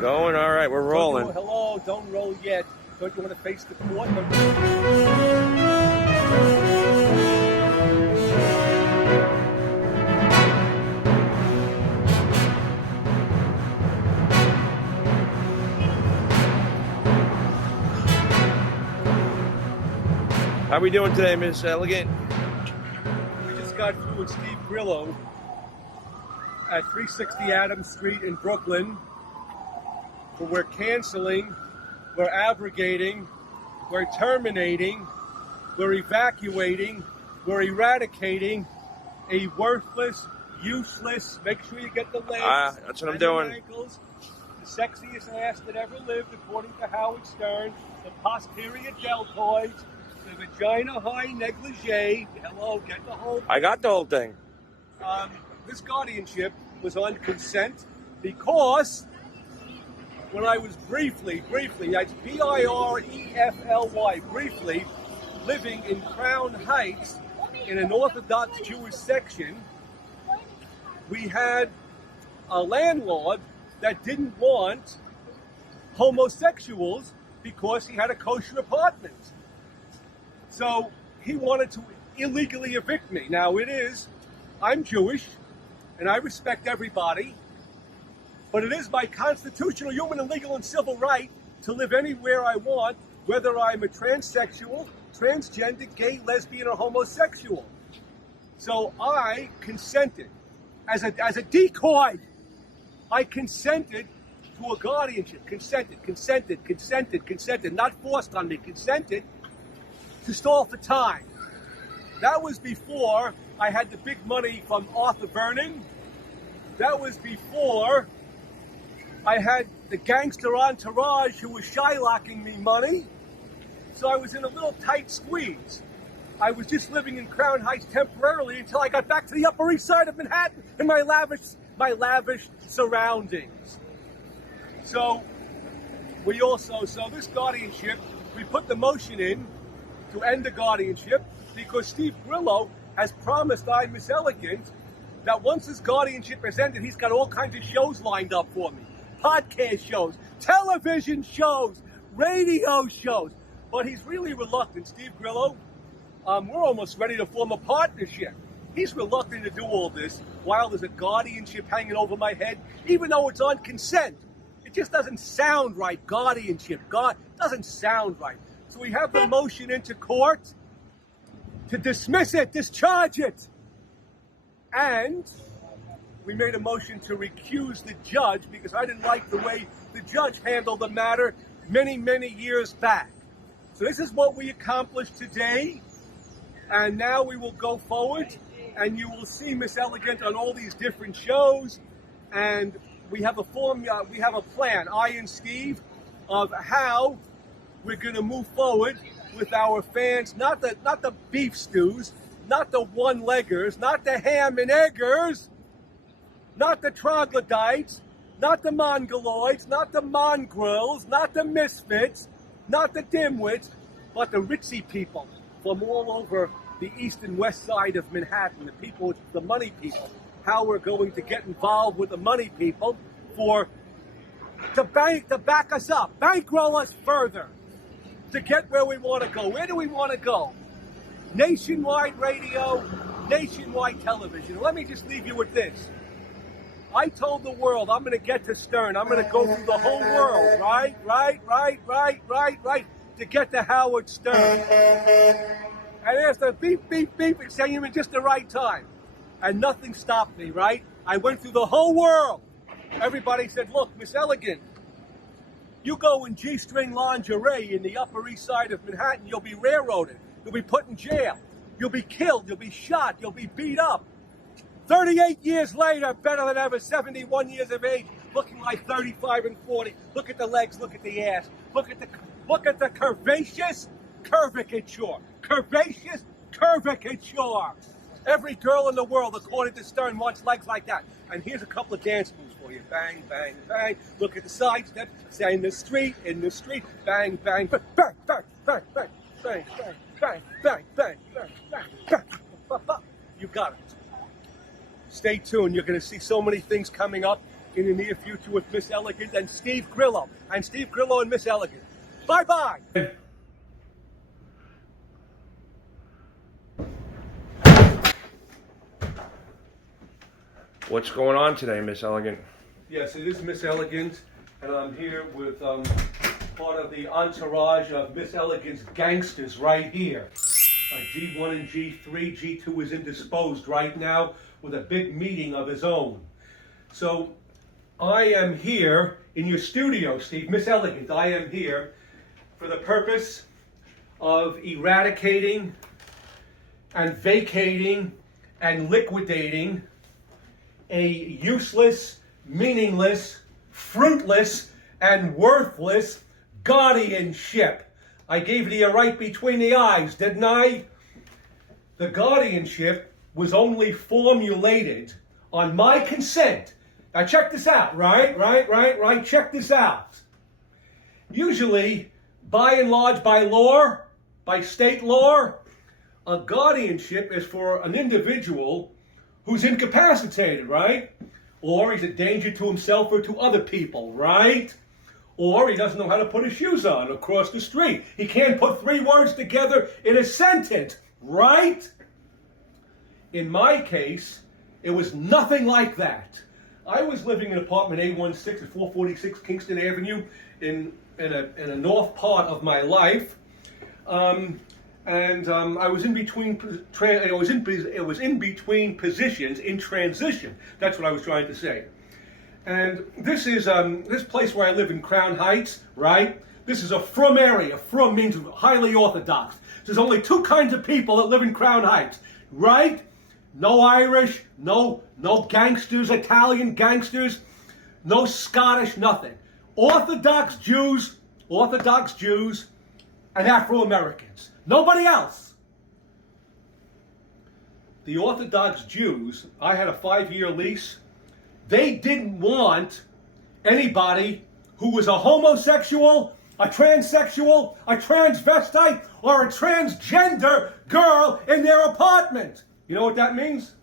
Going, all right, we're rolling. Hello, don't roll yet. Don't you want to face the court? How we doing today, Miss Elegant? We just got through with Steve Grillo at 360 Adams Street in Brooklyn. So we're canceling, we're abrogating, we're terminating, we're evacuating, we're eradicating a worthless, useless, make sure you get the legs, that's what I'm doing. Ankles, the sexiest ass that ever lived, according to Howard Stern, the posterior deltoids, the vagina high negligee. Hello, get the whole thing. I got the whole thing. This guardianship was on consent because when I was briefly, that's B-I-R-E-F-L-Y, briefly, living in Crown Heights in an Orthodox Jewish section, we had a landlord that didn't want homosexuals because he had a kosher apartment. So he wanted to illegally evict me. Now I'm Jewish, and I respect everybody, but it is my constitutional, human, and legal and civil right to live anywhere I want, whether I'm a transsexual, transgender, gay, lesbian, or homosexual. So I consented. As a decoy, I consented to a guardianship. Consented. Not forced on me, consented to stall for time. That was before I had the big money from Arthur Vernon. That was before I had the gangster entourage who was shylocking me money. So I was in a little tight squeeze. I was just living in Crown Heights temporarily until I got back to the Upper East Side of Manhattan in my lavish surroundings. So this guardianship, we put the motion in to end the guardianship because Steve Grillo has promised Miss Elegant that once his guardianship is ended, he's got all kinds of shows lined up for me. Podcast shows, television shows, radio shows. But he's really reluctant. Steve Grillo, we're almost ready to form a partnership. He's reluctant to do all this while there's a guardianship hanging over my head, even though it's on consent. It just doesn't sound right, guardianship. Doesn't sound right. So we have the motion into court to dismiss it, discharge it. And we made a motion to recuse the judge because I didn't like the way the judge handled the matter many, many years back. So this is what we accomplished today. And now we will go forward and you will see Miss Elegant on all these different shows. And we have a plan, I and Steve, of how we're going to move forward with our fans, not the beef stews, not the one-leggers, not the ham and eggers, not the troglodytes, not the mongoloids, not the mongrels, not the misfits, not the dimwits, but the ritzy people from all over the east and west side of Manhattan, the people, the money people. How we're going to get involved with the money people to back us up, bankroll us further, to get where we want to go. Where do we want to go? Nationwide radio, nationwide television. Let me just leave you with this. I told the world I'm going to get to Stern. I'm going to go through the whole world, right, to get to Howard Stern. And after beep, it's saying him in just the right time. And nothing stopped me, right? I went through the whole world. Everybody said, look, Miss Elegant, you go in G-string lingerie in the Upper East Side of Manhattan, you'll be railroaded. You'll be put in jail. You'll be killed. You'll be shot. You'll be beat up. 38 years later, better than ever, 71 years of age, looking like 35 and 40. Look at the legs. Look at the ass. Look at the curvaceous curvature. Curvaceous curvature. Every girl in the world, according to Stern, wants legs like that. And here's a couple of dance moves for you. Bang, bang, bang. Look at the sidestep. Say in the street. Bang, bang, bang, bang, bang, bang, bang, bang, bang, bang, bang, bang, bang, bang. You got it. Stay tuned. You're going to see so many things coming up. in the near future with Miss Elegant and Steve Grillo. And Steve Grillo and Miss Elegant. Bye-bye. What's going on today, Miss Elegant? Yes, it is Miss Elegant, and I'm here with part of the entourage of Miss Elegant's gangsters right here. G1 and G3. G2 is indisposed right now with a big meeting of his own. So I am here in your studio, Steve. Miss Elegant, I am here for the purpose of eradicating and vacating and liquidating a useless, meaningless, fruitless, and worthless guardianship. I gave you a right between the eyes, didn't I? The guardianship was only formulated on my consent. Now check this out, right? Check this out. Usually, by and large, by law, by state law, a guardianship is for an individual who's incapacitated, right? Or he's a danger to himself or to other people, right? Or he doesn't know how to put his shoes on or cross the street. He can't put three words together in a sentence, right? In my case, it was nothing like that. I was living in apartment A16 at 446 Kingston Avenue in a north part of my life. I was in between positions in transition. That's what I was trying to say. And this is this place where I live in Crown Heights, right? This is a frum area. Frum means highly orthodox. There's only two kinds of people that live in Crown Heights, right? No Irish, no gangsters, Italian gangsters, no Scottish, nothing. Orthodox Jews, and Afro-Americans. Nobody else. The Orthodox Jews, I had a 5-year lease. They didn't want anybody who was a homosexual, a transsexual, a transvestite, or a transgender girl in their apartment. You know what that means?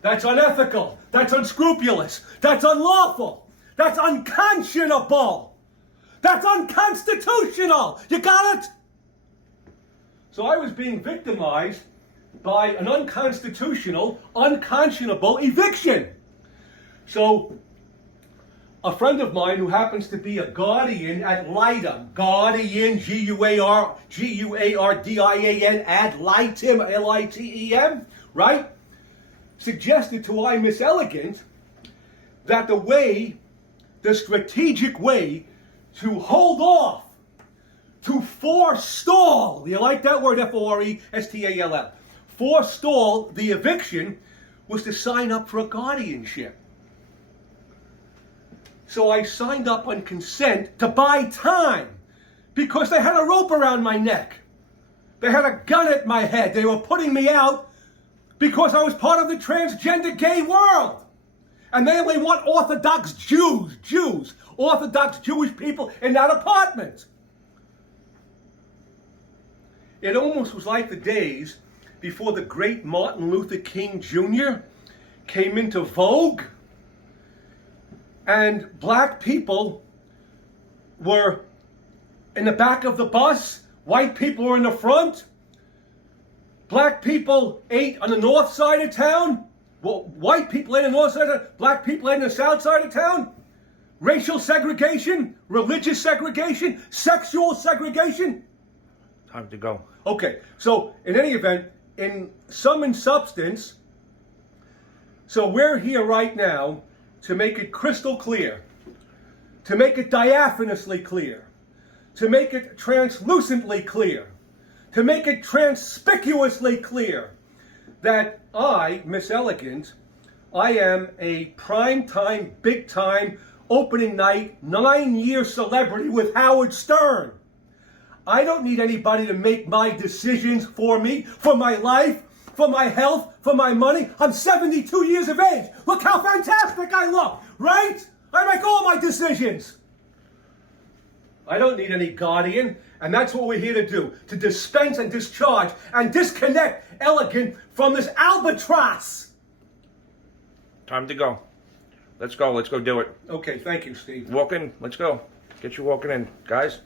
That's unethical. That's unscrupulous. That's unlawful. That's unconscionable. That's unconstitutional. You got it? So I was being victimized by an unconstitutional, unconscionable eviction. So a friend of mine who happens to be a guardian at litem, guardian, G-U-A-R-D-I-A-N, ad litem, L-I-T-E-M, right? Suggested to I, Miss Elegant, that the strategic way to hold off, to forestall, you like that word, F-O-R-E-S-T-A-L-L, forestall the eviction was to sign up for a guardianship. So I signed up on consent to buy time because they had a rope around my neck. They had a gun at my head. They were putting me out because I was part of the transgender gay world. And they only want Orthodox Jews, Orthodox Jewish people in that apartment. It almost was like the days before the great Martin Luther King Jr. came into vogue, and black people were in the back of the bus, white people were in the front, black people ate on the north side of town, white people ate on the north side of town, black people ate on the south side of town, racial segregation, religious segregation, sexual segregation. Time to go. Okay, so in any event, in sum and substance, so we're here right now to make it crystal clear, to make it diaphanously clear, to make it translucently clear, to make it conspicuously clear that I, Miss Elegant, I am a prime-time, big-time, opening night, 9-year celebrity with Howard Stern. I don't need anybody to make my decisions for me, for my life, for my health, for my money. I'm 72 years of age. Look how fantastic I look, right? I make all my decisions. I don't need any guardian, and that's what we're here to do, to dispense and discharge and disconnect Elegant from this albatross. Time to go. Let's go. Let's go do it. Okay, thank you, Steve. Walk in. Let's go. Get you walking in, guys.